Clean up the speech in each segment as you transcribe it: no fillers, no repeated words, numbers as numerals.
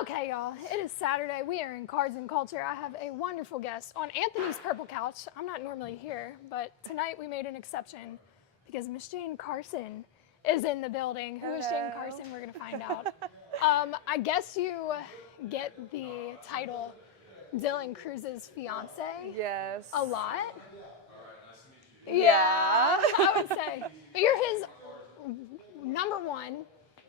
Okay, y'all, it is Saturday. We are in Cards and Culture. I have a wonderful guest on Anthony's Purple Couch. I'm not normally here, but tonight we made an exception because Miss Jane Carson is in the building. Who is Jane Carson? We're going to find out. I guess you get the title Dylan Cruz's fiancé. Yes. A lot. Yeah. I would say. But you're his number one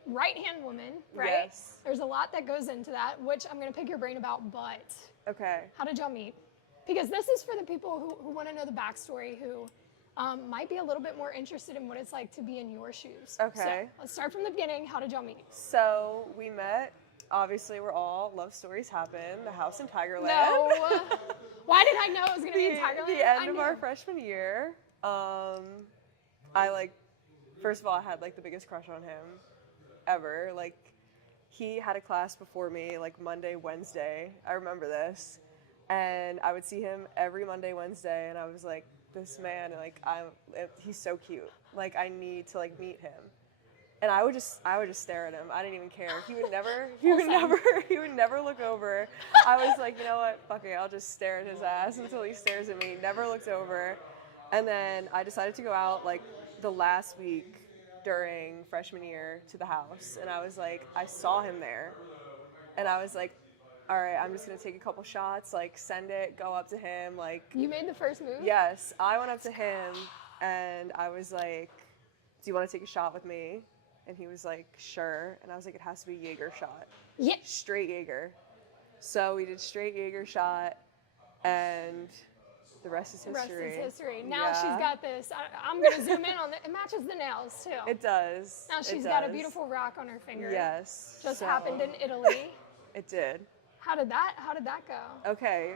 right-hand woman, right? Yes. There's a lot that goes into that, which I'm going to pick your brain about, but Okay. how did y'all meet? Because this is for the people who want to know the backstory, who might be a little bit more interested in what it's like to be in your shoes. Okay. So let's start from the beginning. How did y'all meet? So we met. Obviously, we're all love stories happen. The house in Tigerland. No. Why did I know it was going to be in Tigerland? The end of our freshman year. First of all, I had like the biggest crush on him ever. Like, he had a class before me, like Monday, Wednesday. I remember this. And I would see him every Monday, Wednesday, and I was like, this man, like, he's so cute. Like, I need to like meet him. And I would just stare at him. I didn't even care. He would never look over. I was like, you know what? Fuck it. I'll just stare at his ass until he stares at me. Never looked over. And then I decided to go out like the last week during freshman year to the house. And I was like, I saw him there. And I was like, all right, I'm just going to take a couple shots, like send it, go up to him. Like, You made the first move? yes, I went up to him and I was like, do you want to take a shot with me? And he was like, sure. And I was like, it has to be Jaeger shot. Yeah. Straight Jaeger. So we did straight Jaeger shot, and the rest is history. The rest is history. Now Yeah. she's got this. I'm going to zoom in on it. It matches the nails, too. It does. Now she's got a beautiful rock on her finger. Yes. Just so happened in Italy. It did. How did that go? Okay.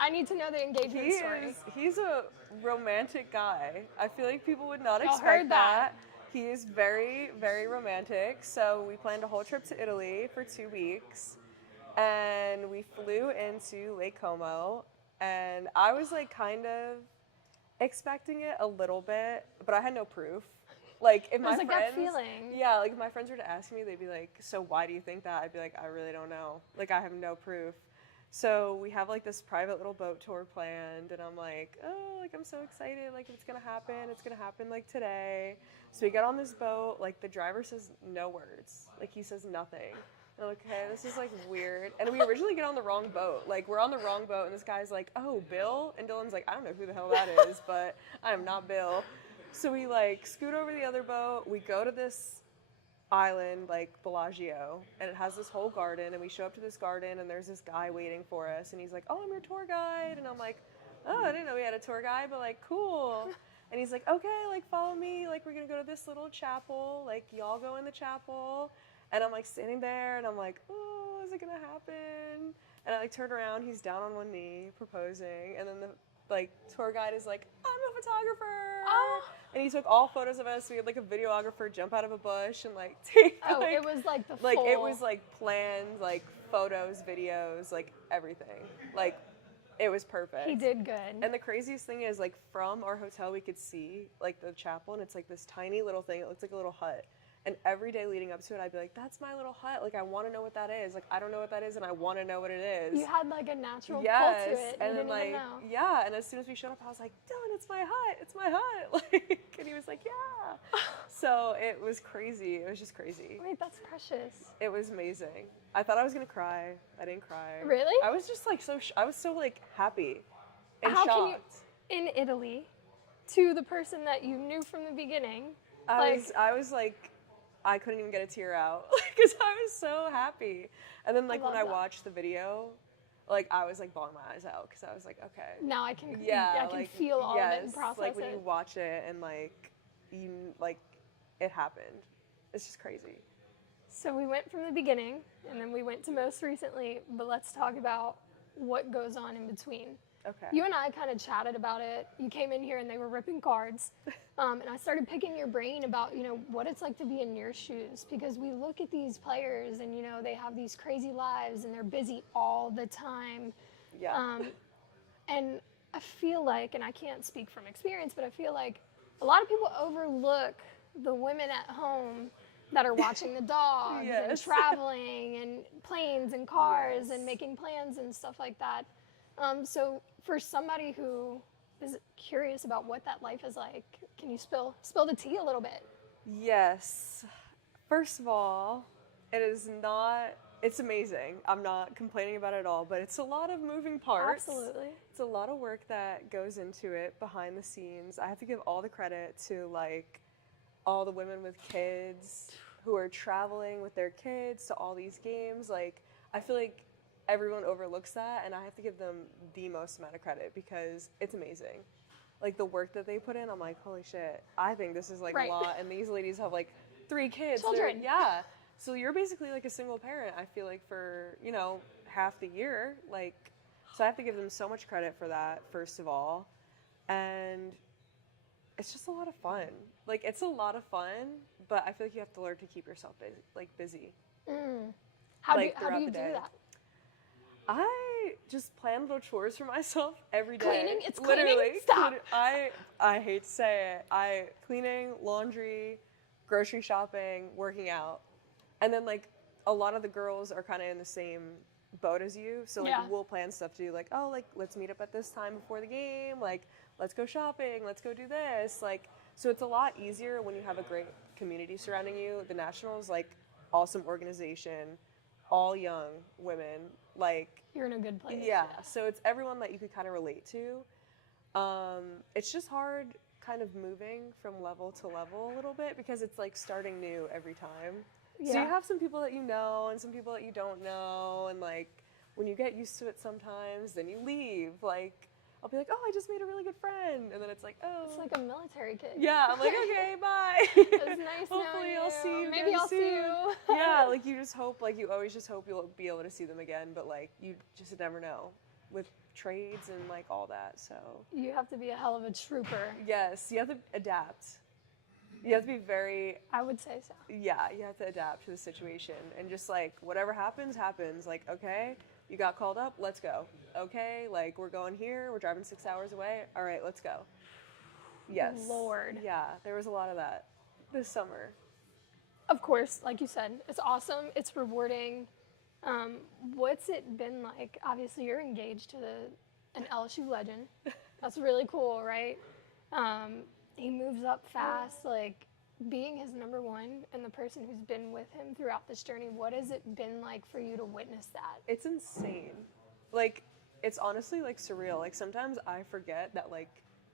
I need to know the engagement story. He's a romantic guy. I feel like people would not Y'all expect heard that. He is very, very romantic. So we planned a whole trip to Italy for 2 weeks. And we flew into Lake Como. And I was like kind of expecting it a little bit, but I had no proof. Like if my It was friends, like that feeling. yeah, like if my friends were to ask me, they'd be like, "So why do you think that?" I'd be like, "I really don't know. Like I have no proof." So we have like this private little boat tour planned, and I'm like, "Oh, like I'm so excited! Like it's gonna happen. It's gonna happen like today." So we get on this boat. Like the driver says no words. Like he says nothing. And I'm like, okay, this is like weird. And we originally get on the wrong boat. Like we're on the wrong boat, and this guy's like, "Oh, Bill," and Dylan's like, "I don't know who the hell that is, but I am not Bill." So we like scoot over the other boat. We go to this island, like Bellagio, and it has this whole garden. And we show up to this garden, and there's this guy waiting for us. And he's like, "Oh, I'm your tour guide." And I'm like, "Oh, I didn't know we had a tour guide, but like, cool." And he's like, "Okay, like follow me. Like we're gonna go to this little chapel. Like y'all go in the chapel." And I'm like standing there, and I'm like, "Oh, is it gonna happen?" And I like turn around. He's down on one knee proposing, and then the like tour guide is like, "I'm a photographer." Oh. And he took all photos of us. We had like a videographer jump out of a bush and like take Oh, like, it was like the full. like it was like planned, like photos, videos, like everything. Like it was perfect. He did good. And the craziest thing is like from our hotel we could see like the chapel, and it's like this tiny little thing. It looks like a little hut. And every day leading up to it, I'd be like, "That's my little hut. Like, I want to know what that is. Like, I don't know what that is, and I want to know what it is." You had like a natural Yes, pull to it. and You then didn't like, even know. yeah, and as soon as we showed up, I was like, "Dylan, it's my hut. It's my hut." Like, and he was like, "Yeah." So it was crazy. It was just crazy. Wait, that's precious. It was amazing. I thought I was gonna cry. I didn't cry. Really? I was just like I was so like happy and How shocked. can you, in Italy, to the person that you knew from the beginning, I was like, I couldn't even get a tear out because I was so happy. And then like when I watched the video, like I was like bawling my eyes out because I was like, okay. now I can, Yeah, I can like, feel all of it and process like when it. you watch it and like you like it happened. It's just crazy. So we went from the beginning, and then we went to most recently, but let's talk about what goes on in between. Okay. You and I kind of chatted about it. You came in here and they were ripping cards. And I started picking your brain about, what it's like to be in your shoes. Because we look at these players and, they have these crazy lives and they're busy all the time. Yeah. And I feel like, and I can't speak from experience, but I feel like a lot of people overlook the women at home that are watching the dogs and Yes. traveling and planes and cars Yes. and making plans and stuff like that. So for somebody who is curious about what that life is like, can you spill the tea a little bit? Yes. First of all, it's amazing. I'm not complaining about it at all, but it's a lot of moving parts. Absolutely. It's a lot of work that goes into it behind the scenes. I have to give all the credit to like all the women with kids who are traveling with their kids to all these games. Like, I feel like everyone overlooks that, and I have to give them the most amount of credit because it's amazing. Like, the work that they put in, I'm like, holy shit, I think this is like Right. a lot, and these ladies have like 3 kids. Children. Yeah. So you're basically like a single parent, I feel like, for, you know, half the year. Like, so I have to give them so much credit for that, first of all. And it's just a lot of fun. Like, it's a lot of fun, but I feel like you have to learn to keep yourself busy. How Like, do throughout you the do day. that? I just plan little chores for myself every day. Cleaning? It's Literally. cleaning? Stop. I hate to say it. Cleaning, laundry, grocery shopping, working out. And then, like, a lot of the girls are kind of in the same boat as you. So, like, Yeah. we'll plan stuff to do, like, oh, like, let's meet up at this time before the game. Like, let's go shopping. Let's go do this. Like, so it's a lot easier when you have a great community surrounding you. The Nationals, like, awesome organization, all young women. Like, You're in a good place. yeah, so it's everyone that you could kind of relate to. It's just hard kind of moving from level to level a little bit because it's like starting new every time. So Yeah. you have some people that you know and some people that you don't know, and like when you get used to it sometimes, then you leave. Like, I'll be like, oh, I just made a really good friend, and then it's like, oh. It's like a military kid. Yeah, I'm like, okay, bye. It's nice Hopefully knowing I'll see you Maybe again I'll see soon. you. Yeah, like you just hope, like you always just hope you'll be able to see them again, but like you just never know with trades and like all that. So You have to be a hell of a trooper. yes, you have to adapt. You have to be very, I would say so. yeah, you have to adapt to the situation and just like whatever happens, happens. Like, okay, you got called up, let's go. Okay, like we're going here, we're driving 6 hours away. All right, let's go. Yes. Lord. Yeah, there was a lot of that this summer. Of course, like you said, it's awesome. It's rewarding. What's it been like? Obviously, you're engaged to an LSU legend. That's really cool, right? He moves up fast. Like, being his number one and the person who's been with him throughout this journey, what has it been like for you to witness that? It's insane. Like, it's honestly, like, surreal. Like, sometimes I forget that, like,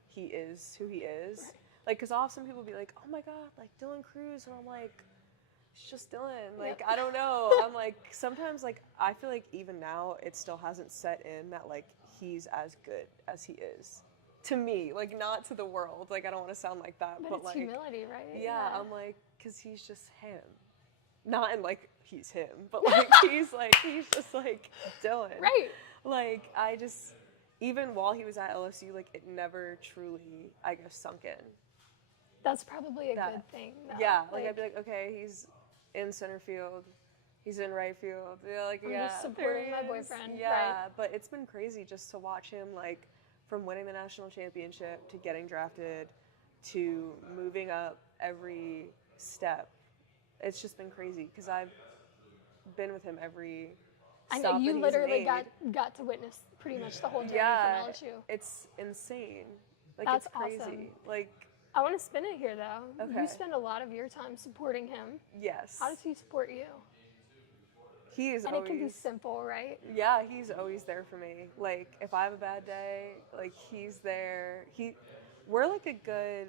he is who he is. Right. Like, because often people be like, oh, my God, like, Dylan Cruz. And I'm like, it's just Dylan. Like, Yep. I don't know. I'm like, sometimes, like, I feel like even now it still hasn't set in that, like, he's as good as he is. To me. Like, not to the world. Like, I don't want to sound like that. But it's like, humility, right? yeah, I'm like, because he's just him. Not in, like, he's him. But, like, he's just, like, Dylan. Right. Like, I just, even while he was at LSU, like, it never truly, I guess, sunk in. That's probably a That- good thing, though. Yeah, like, I'd be like, okay, he's in center field, he's in right field. Yeah, like, I'm yeah, just there supporting he my is. boyfriend, Yeah, right. but it's been crazy just to watch him, like, from winning the national championship to getting drafted to moving up every step. It's just been crazy because I've been with him every I stop know that you he's literally made. got to witness pretty much the whole journey Yeah, from LSU. it's insane. Like, That's it's crazy. awesome. Like, I want to spin it here, though. Okay. You spend a lot of your time supporting him. yes. How does he support you? He is And always, it can be simple, right? yeah, he's always there for me. Like, if I have a bad day, like, he's there. We're like a good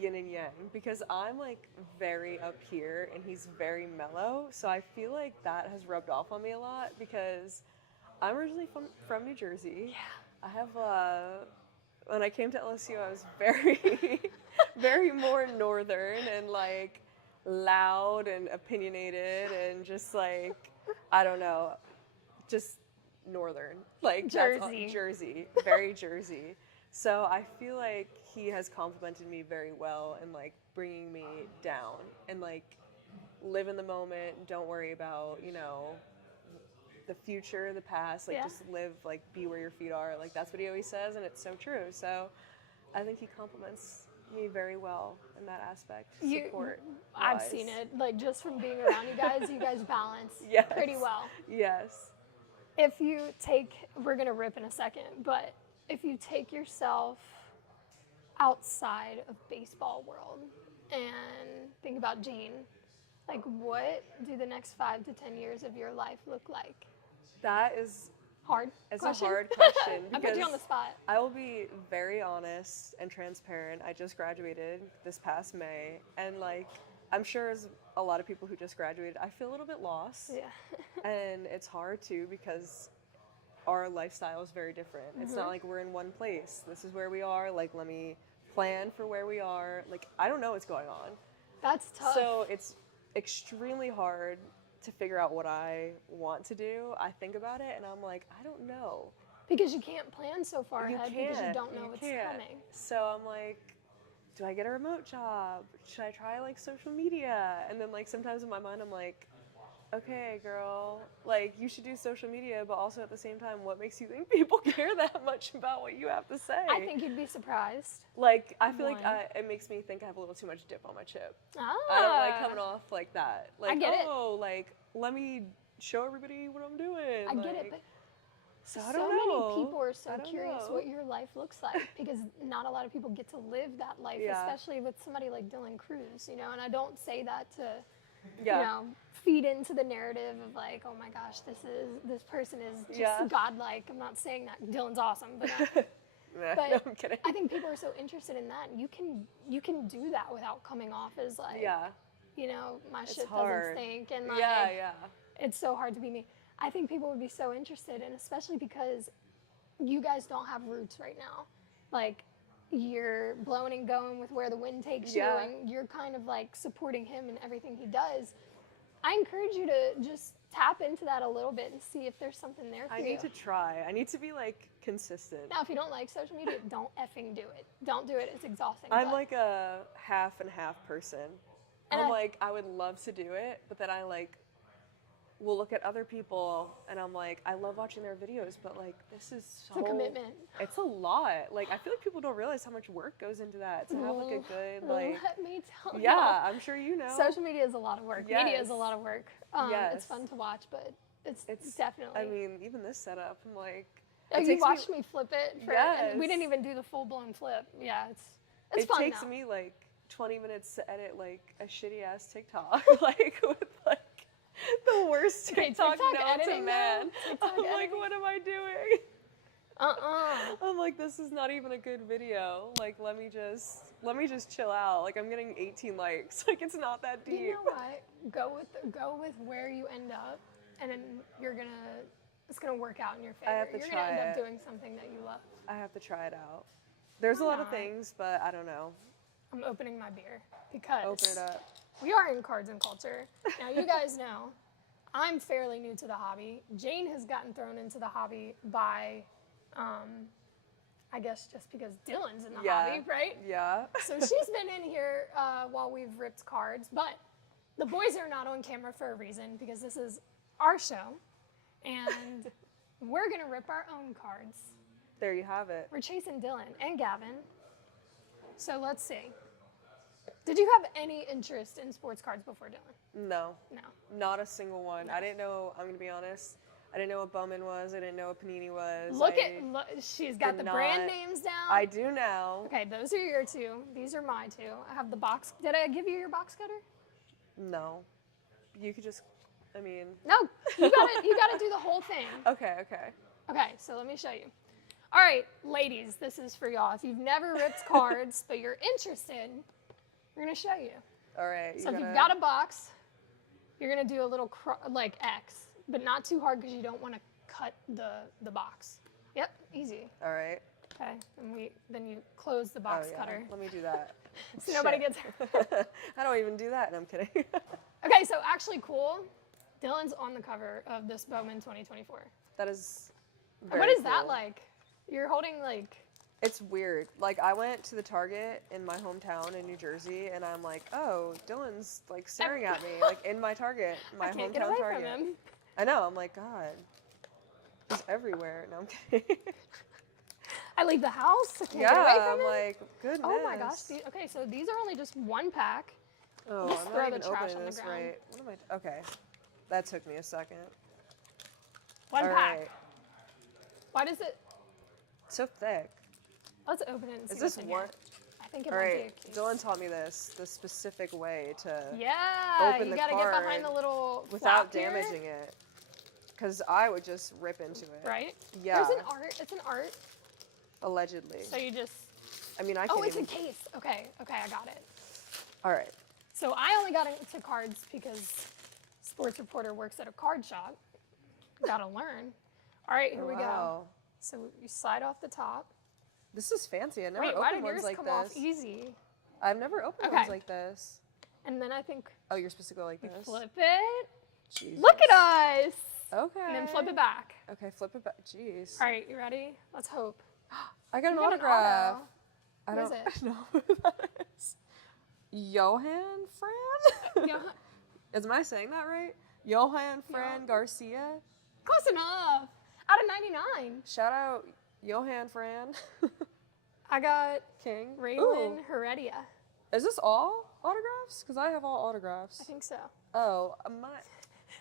yin and yang because I'm like very up here and he's very mellow. So I feel like that has rubbed off on me a lot because I'm originally from New Jersey. Yeah. I have, when I came to LSU, I was very, very more northern and like loud and opinionated and just like, I don't know, just northern. Like, that's all- Jersey. Jersey, very Jersey. So I feel like he has complimented me very well in like bringing me down and like live in the moment. Don't worry about, you know, the future, the past. Like, Yeah. just live, like, be where your feet are. Like, that's what he always says, and it's so true. So I think he compliments me very well in that aspect. You- Support. I've seen it, like just from being around you guys balance Yes. pretty well. Yes. If you take, we're gonna rip in a second, but if you take yourself outside of baseball world and think about Jane, like what do the next 5 to 10 years of your life look like? That is Hard It's question? a hard question I put you on the spot. I will be very honest and transparent. I just graduated this past May, and like I'm sure as a lot of people who just graduated, I feel a little bit lost. Yeah. And it's hard too because our lifestyle is very different. It's not like we're in one place. This is where we are. Like let me plan for where we are. Like I don't know what's going on. That's tough. So it's extremely hard to figure out what I want to do. I think about it and I'm like, I don't know. Because you can't plan so far You ahead because you can't. don't know You what's can't. coming. So I'm like, do I get a remote job? Should I try like social media? And then like sometimes in my mind I'm like, okay, girl, like you should do social media, but also at the same time, what makes you think people care that much about what you have to say? I think you'd be surprised. Like I feel One. like it makes me think I have a little too much dip on my chip. Ah. I don't like coming off like that. Like, get it. oh, like let me show everybody what I'm doing. I get like, it, but so I so don't know. many people are so I don't curious know. what your life looks like because not a lot of people get to live that life, Yeah. especially with somebody like Dylan Cruz, you know, and I don't say that to, Yeah. you know, feed into the narrative of like, oh my gosh, this person is just Yeah. godlike. I'm not saying that. Dylan's awesome, but Nah, but no, I'm kidding. I think people are so interested in that. You can do that without coming off as like, Yeah. you know, my It's shit hard. doesn't stink and like, Yeah. it's so hard to be me. I think people would be so interested, and especially because you guys don't have roots right now. Like, you're blowing and going with where the wind takes Yeah. you, and you're kind of like supporting him in everything he does. I encourage you to just tap into that a little bit and see if there's something there for I you. need to try. I need to be like consistent. Now, if you don't like social media, don't effing do it. Don't do it. It's exhausting. I'm but- like a half and half person. And I'm I- like, I would love to do it, but then I like will look at other people and I'm like, I love watching their videos, but like this is so it's a commitment. It's a lot. Like I feel like people don't realize how much work goes into that to have like a good like Let me tell you. yeah, I'm sure you know. Social media is a lot of work. Media is Yes. a lot of work. Yes. It's fun to watch, but it's It's definitely. I mean, even this setup, I'm like Oh, it you takes watched me flip it. And we Yes. didn't even do the full blown flip. Yeah, it's it fun takes now. me like 20 minutes to edit like a shitty ass TikTok like with like the worst Okay, TikTok TikTok known to editing, man. though. TikTok I'm like, editing. what am I doing? I'm I'm like, this is not even a good video. Like, let me just chill out. Like, I'm getting 18 likes. Like, it's not that deep. You know what? Go with where you end up, and then it's gonna work out in your favor. I have to You're try gonna end up it. doing something that you love. I have to try it out. There's a Why lot of not? things, but I don't know. I'm opening my beer because Open it up. we are in cards and culture. Now, you guys know I'm fairly new to the hobby. Jane has gotten thrown into the hobby by, I guess, just because Dylan's in the hobby, right? Yeah. So she's been in here while we've ripped cards, but the boys are not on camera for a reason because this is our show, and we're gonna rip our own cards. There you have it. We're chasing Dylan and Gavin. So let's see. Did you have any interest in sports cards before Dylan? No, No. not a single one. I didn't know, I'm going to be honest, I didn't know what Bowman was. I didn't know what Panini was. Look, she's got did the brand not- names down. I do now. Okay, those are your two. These are my two. I have the box. Did I give you your box cutter? No. You could just, I mean. No, you gotta do the whole thing. Okay. Okay, so let me show you. All right, ladies, this is for y'all. If you've never ripped cards, but you're interested, we're gonna show you. All right. So if you've got a box, you're gonna do a little like X, but not too hard because you don't want to cut the box. Yep, easy. All right. Okay, and then you close the box cutter. Let me do that. So nobody Shit. gets. I don't even do that, and I'm kidding. Okay, so actually cool. Dylan's on the cover of this Bowman 2024. That is What very is that cool. like? You're holding like. It's weird. Like, I went to the Target in my hometown in New Jersey, and I'm like, oh, Dylan's, like, staring at me, like, in my Target, my I can't hometown get away Target. from him. I know. I'm like, God. He's everywhere. No, I'm kidding. I leave the house. I can't Yeah, get away from I'm it. like, goodness. Oh my gosh. Okay, so these are only just one pack. Oh, Just I'm throw not the even trash opening on the this ground. right. What am I? Okay, that took me a second. One All pack. right. Why does it? So thick. Let's open it and see Is this what's in one? here. I think it All might right. be a case. Dylan taught me the specific way to Yeah, open you the gotta get card behind the little without flap here, damaging it. Because I would just rip into it. right? Yeah. There's an art. It's an art. Allegedly. So you just. I mean, I Oh, can't it's even. a case. Okay, I got it. All right. So I only got into cards because sports reporter works at a card shop. Gotta learn. All right, here we go. Wow. So you slide off the top. This is fancy. I never Wait, why opened did yours ones like come this. off easy? I've never opened Okay. ones like this. And then I think Oh, you're supposed to go like we this. flip it. Jesus. Look at us. Okay. And then flip it back. Okay, flip it back. Jeez. All right, you ready? Let's hope. I got an You got an autograph. auto. I Who don't is it? know who that is. Johan Fran? Yeah, Am I saying that right? Johan Fran Yeah. Garcia? close enough. Out of 99. Shout out Johan Fran I got King. Raylan Ooh, Heredia. is this all autographs? Because I have all autographs. I think so. Oh,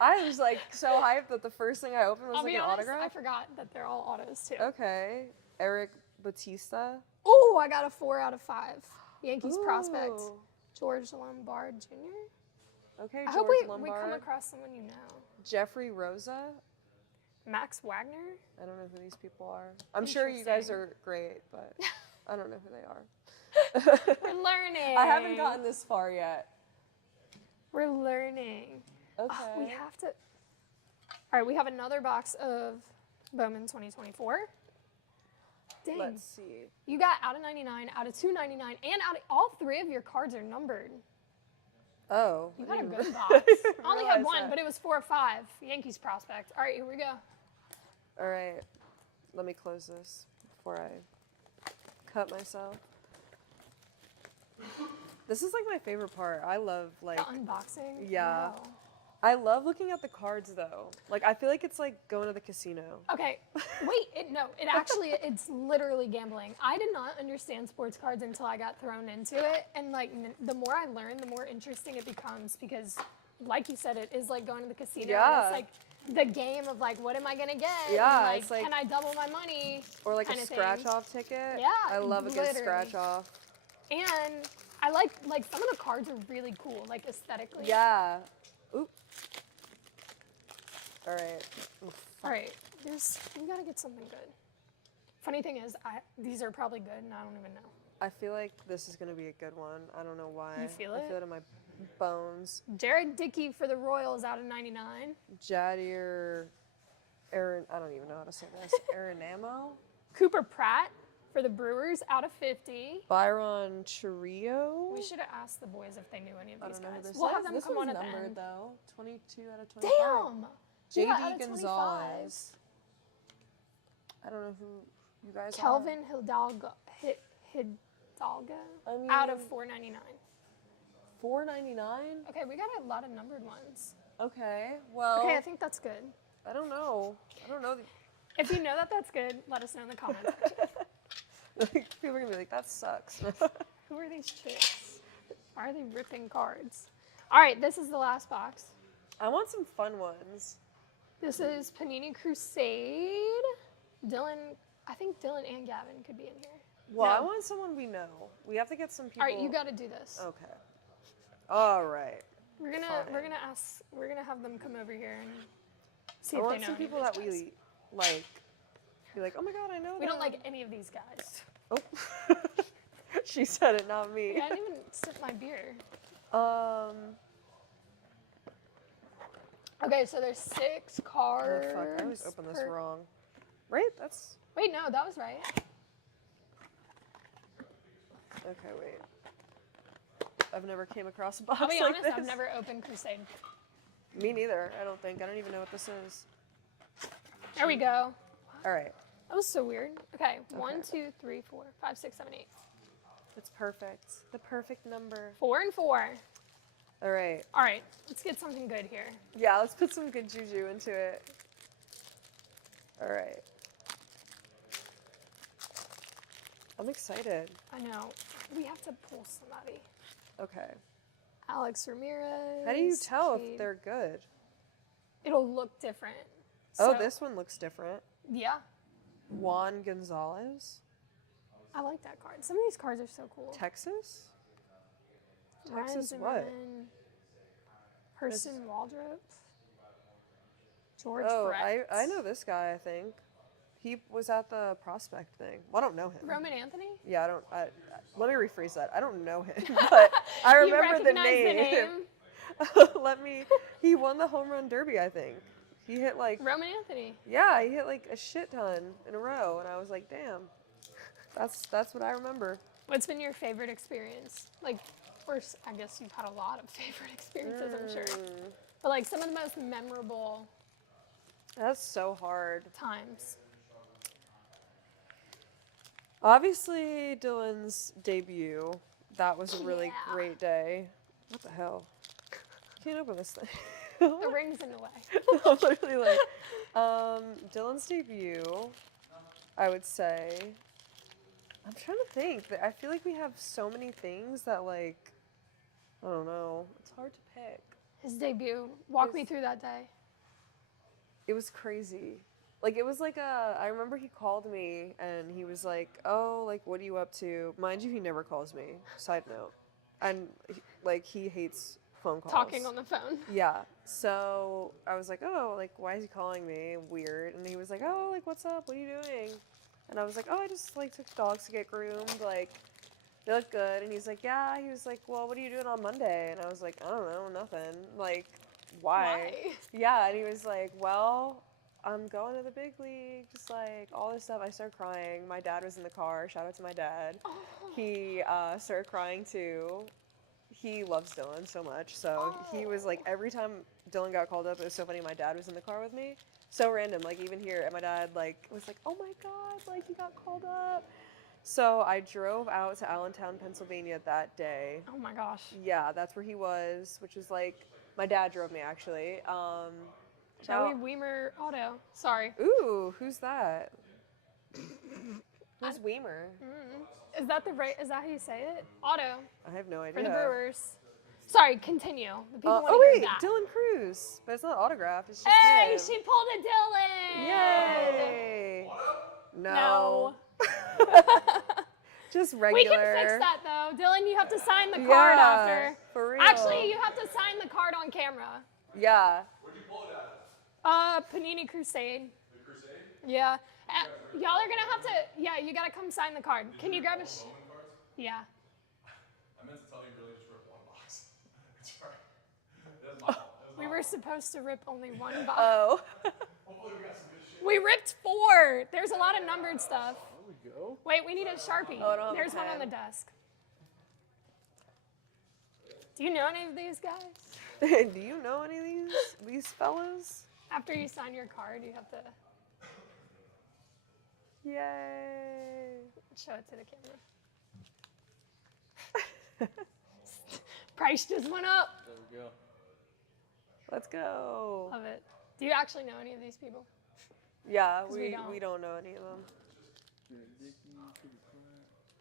I was like so hyped that the first thing I opened was I'll like be an honest, I autograph. forgot that they're all autos too. Okay. Eric Batista. Oh, I got a 4 out of 5. Yankees prospect. Ooh. George Lombard Jr. Okay, I George hope we Lombard. come across someone you know. Jeffrey Rosa. Max Wagner? I don't know who these people are. I'm sure you guys Interesting. are great, but I don't know who they are. We're learning. I haven't gotten this far yet. We're learning. Okay. Oh, we have to. All right, we have another box of Bowman 2024. Dang. Let's see. You got out of 99, out of 299, and out of all 3 of your cards are numbered. Oh. You I got a didn't good even- box. I didn't I only had realize one, that. but it was 4 or 5. Yankees prospect. All right, here we go. All right. Let me close this before I cut myself. This is like my favorite part. I love like The unboxing. Yeah. Wow. I love looking at the cards though. Like I feel like it's like going to the casino. Okay, wait, it's literally gambling. I did not understand sports cards until I got thrown into it. And like, the more I learn, the more interesting it becomes because, like you said, it is like going to the casino. Yeah. And it's like the game of like, what am I gonna get? Yeah, And, it's like- can I double my money? Or like a kinda thing. scratch off ticket. Yeah, I love a good literally. scratch off. And I like some of the cards are really cool, like aesthetically. Yeah. Oop. All right. Oof. All right, you gotta get something good. Funny thing is, these are probably good, and I don't even know. I feel like this is gonna be a good one. I don't know why. You feel I it? feel it in my bones. Jared Dickey for the Royals out of 99. Jadier, Aaron. I don't even know how to say this. Arenamo. Cooper Pratt for the Brewers out of 50. Byron Chiriot. We should have asked the boys if they knew any of I these don't know who guys. this We'll is. have them This come one's on at the numbered end. though. 22 out of 25. Damn! JD Yeah, out of 25. Gonzalez. I don't know who you guys Kelvin Hidalgo I mean, out of 499. are. $4.99. Okay, we got a lot of numbered ones. Okay. Well. Okay, I think that's good. I don't know. If you know that that's good, let us know in the comments section. People are gonna be like, that sucks. Who are these chicks? Why are they ripping cards? All right, this is the last box. I want some fun ones. This is Panini Crusade. I think Dylan and Gavin could be in here. Well, No. I want someone we know. We have to get some people. All right, you got to do this. Okay. All right. We're gonna have them come over here and see I if they want know some any of people these that guys. we like. Be like, oh my god, I know. We don't them." like any of these guys. Oh. She said it, not me. I didn't even sip my beer. Okay, so there's 6 Oh cards. fuck! I always open this per- wrong. Right? That's Wait, no, that was right. okay. Wait. I've never came across a box I'll be like honest, this. I've never opened Crusade. Me neither. I don't think. I don't even know what this is. There we go. All right. That was so weird. Okay, 1, Okay. 2, 3, 4, 5, 6, 7, 8. It's perfect. The perfect number. 4 and 4. All right. All right, let's get something good here. Yeah, let's put some good juju into it. All right. I'm excited. I know. We have to pull somebody. Okay. Alex Ramirez. How do you tell Cade. if they're good? It'll look different. Oh, So, this one looks different. Yeah. Juan Gonzalez. I like that card. Some of these cards are so cool. Texas? Ryan Texas what? Zimmerman, Person Waldrop. George Oh, Brett. I know this guy, I think. He was at the prospect thing. Well, I don't know him. Roman Anthony? Yeah, let me rephrase that. I don't know him, but I You remember the recognize name. He won the home run derby, I think. He hit like, Roman Anthony. yeah, he hit like a shit ton in a row. And I was like, damn, that's what I remember. What's been your favorite experience? Like, or I guess you've had a lot of favorite experiences, I'm sure. But like some of the most memorable That's so hard. times. Obviously, Dylan's debut. That was a really Yeah. great day. What the hell? Can't open this thing. The ring's in the way. I'm literally like, Dylan's debut, I would say. I'm trying to think. I feel like we have so many things that like, I don't know. It's hard to pick. His debut. Walk me through that day. It was crazy. Like, it was like I remember he called me and he was like, oh, like, what are you up to? Mind you, he never calls me. Side note. And, he hates phone calls. Talking on the phone. Yeah. So I was like, oh, like, why is he calling me? Weird. And he was like, oh, like, what's up? What are you doing? And I was like, oh, I just, like, took the dogs to get groomed. Like, they look good. And he's like, yeah. He was like, well, what are you doing on Monday? And I was like, I don't know, nothing. Like, why? Yeah. And he was like, well, I'm going to the big league, just like all this stuff. I started crying. My dad was in the car. Shout out to my dad. Oh. He started crying too. He loves Dylan so much. So he was like, every time Dylan got called up, it was so funny. My dad was in the car with me. So random. Like even here, and my dad like was like, oh my God, like he got called up. So I drove out to Allentown, Pennsylvania that day. Oh my gosh. Yeah, that's where he was, which was like, my dad drove me actually. Joey Weimer Auto. Sorry. Ooh, who's that? Who's Weimer? Is that is that how you say it? Auto. I have no idea. For the Brewers. Sorry, continue. The people want to oh hear wait, that. Dylan Cruz. But it's not autographed, it's just Hey, him. she pulled a Dylan! Yay! No. Just regular. We can fix that though. Dylan, you have to sign the card after. For real. Actually, you have to sign the card on camera. Yeah. Where'd you pull it at? Panini Crusade. The Crusade? Yeah. Y'all are gonna have to, you gotta come sign the card. Can you grab a, Bowman cards? yeah. I meant to tell you really just rip one box. It's alright. That was my fault. We were supposed to rip only one box. Oh. Hopefully we got some good shit. We ripped 4. There's a lot of numbered stuff. There we go. Wait, we need a Sharpie. Oh, I don't have a There's one on the pen. desk. Do you know any of these guys? Do you know any of these fellas? After you sign your card, you have to Yay. show it to the camera. Price just went up. There we go. Let's go. Love it. Do you actually know any of these people? Yeah, 'Cause we don't know any of them.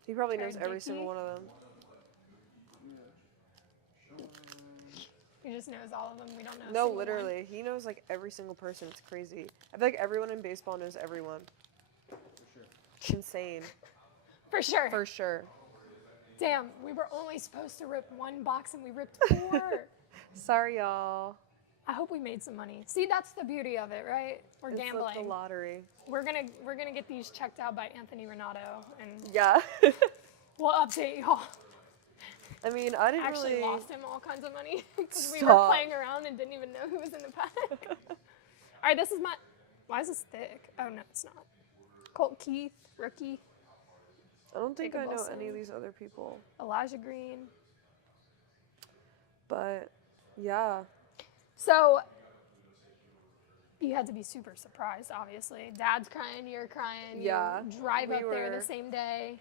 He probably knows every single one of them. He just knows all of them. We don't know. a No, single literally. He knows like every single person. It's crazy. I feel like everyone in baseball knows everyone. It's insane. one. For sure. For sure. Damn, we were only supposed to rip 1 box and we ripped 4. Sorry, y'all. I hope we made some money. See, that's the beauty of it, right? We're It's like gambling. the lottery. We're gonna get these checked out by Anthony Renato, and Yeah. we'll update y'all. I mean, I didn't Actually really. lost him all kinds of money because we were Stop. playing around and didn't even know who was in the pack. All right, this is my. Why is this thick? Oh no, it's not. Colt Keith, rookie. I don't think I Jacob know Wilson. any of these other people. Elijah Green. But yeah. So you had to be super surprised, obviously. Dad's crying, you're crying. Yeah, You drive we up there were. the same day.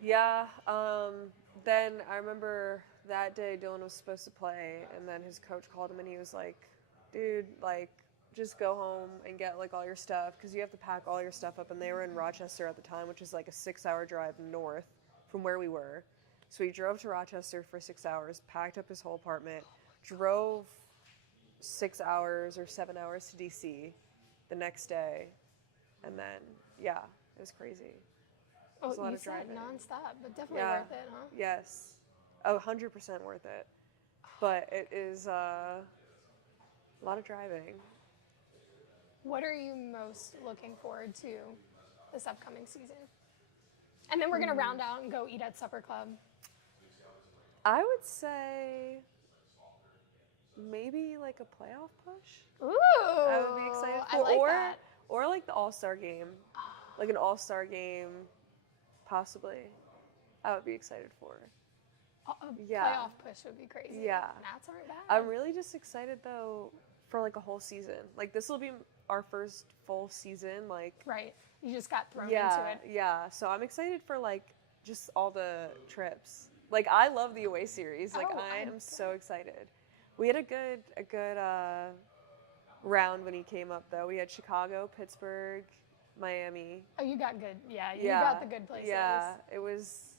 Yeah. Then I remember that day Dylan was supposed to play, and then his coach called him and he was like, dude, like, just go home and get like all your stuff because you have to pack all your stuff up. And they were in Rochester at the time, which is like a 6-hour drive north from where we were. So he drove to Rochester for 6 hours, packed up his whole apartment, drove 6 hours or 7 hours to DC the next day. And then, yeah, it was crazy. Oh, was a lot you of said driving. nonstop, but definitely Yeah. worth it, huh? Yes. Oh, 100% worth it. But it is a lot of driving. What are you most looking forward to this upcoming season? And then we're going to round out and go eat at Supper Club. I would say maybe like a playoff push. Ooh, I would be excited for. I like that. Or like the All-Star game. Like an All-Star game, possibly. I would be excited for. A Yeah. playoff push would be crazy. Yeah. Nats aren't bad. I'm really just excited though for like a whole season. Like this will be our first full season. Like Right. You just got thrown yeah, into it. yeah. So I'm excited for like just all the trips. Like I love the away series. Like Oh, I I am so excited. We had a good round when he came up though. We had Chicago, Pittsburgh, Miami. Oh, you got good. Yeah, you Yeah, got the good places. Yeah, it was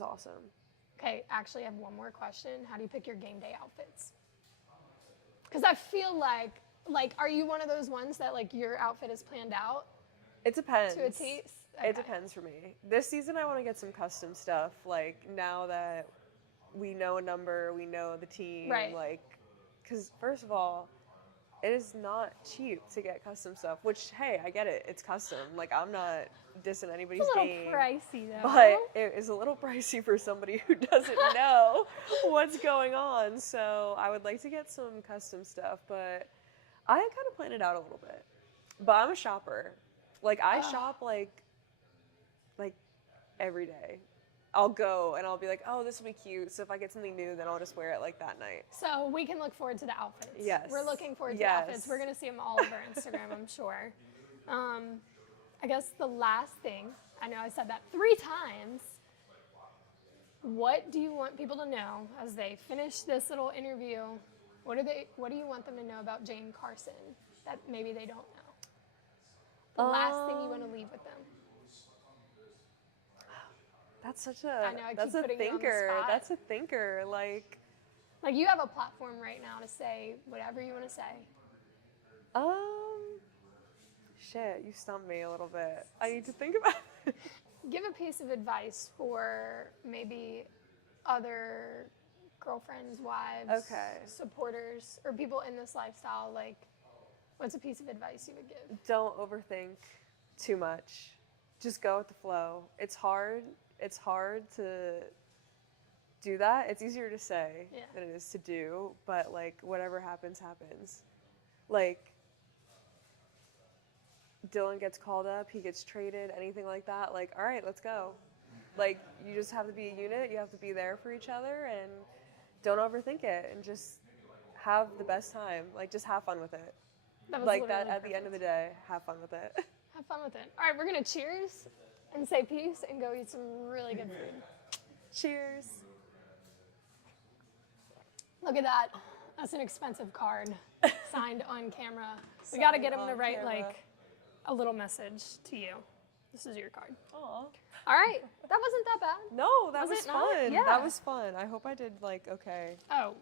awesome. Okay, actually, I have one more question. How do you pick your game day outfits? Because I feel like, are you one of those ones that like your outfit is planned out It depends. to a T? It depends for me. This season, I want to get some custom stuff. Like now that we know a number, we know the team. Right. Like, because first of all, it is not cheap to get custom stuff. Which, hey, I get it. It's custom. Like I'm not dissing anybody's It's a little game. pricey though. But it is a little pricey for somebody who doesn't know what's going on. So I would like to get some custom stuff, but I kind of plan it out a little bit. But I'm a shopper. Like I shop like every day. I'll go and I'll be like, oh, this will be cute. So if I get something new, then I'll just wear it like that night. So we can look forward to the outfits. Yes. We're looking forward to the outfits. We're going to see them all over Instagram, I'm sure. I guess the last thing, I know I said that 3 times. What do you want people to know as they finish this little interview? What do you want them to know about Jane Carson that maybe they don't know? The last thing you want to leave with them. That's such I know, I keep that's a putting you on the thinker. spot. That's a thinker. Like you have a platform right now to say whatever you want to say. shit, you stumped me a little bit. I need to think about it. Give a piece of advice for maybe other girlfriends, wives, supporters, or people in this lifestyle. Like, what's a piece of advice you would give? Don't overthink too much. Just go with the flow. It's hard. It's hard to do that. It's easier to say than it is to do, but like whatever happens, happens. Like Dylan gets called up, he gets traded, anything like that, like, all right, let's go. Like, you just have to be a unit, you have to be there for each other, and don't overthink it, and just have the best time. Like, just have fun with it. Like, that at the end of the day, have fun with it. Have fun with it. All right, we're going to cheers and say peace and go eat some really good food. Cheers. Look at that. That's an expensive card signed on camera. We got to get him to write, like, a little message to you. This is your card. Aw. All right. That wasn't that bad. No, that was it not? fun. Yeah. That was fun. I hope I did, like, okay. Oh,